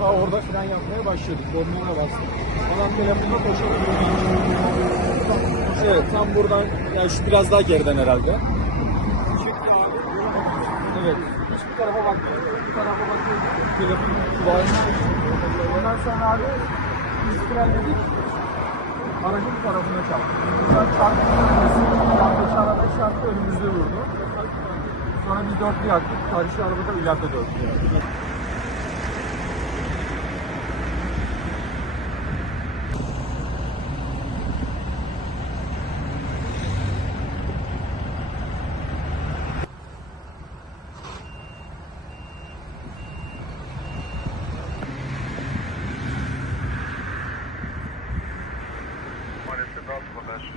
Ta orada fren yapmaya başladık. Kornaya bastık. Adam telefonla koşarak evet, tam buradan, yani şu biraz daha geriden herhalde. Bu şekilde abi. Evet. Hiçbir tarafa bakmıyor. Bir tarafa bakıyor. Telefonu kulağına. Ondan sonra abi biz frenledik. Aracın tarafına çarptı. Buradan çarptı. Yandaki araba çarptı, önümüzde vurdu. Sonra bir dörtlü yaktık. Karşı araba da ileride dörtlü yaktı. Maalesef altı haber.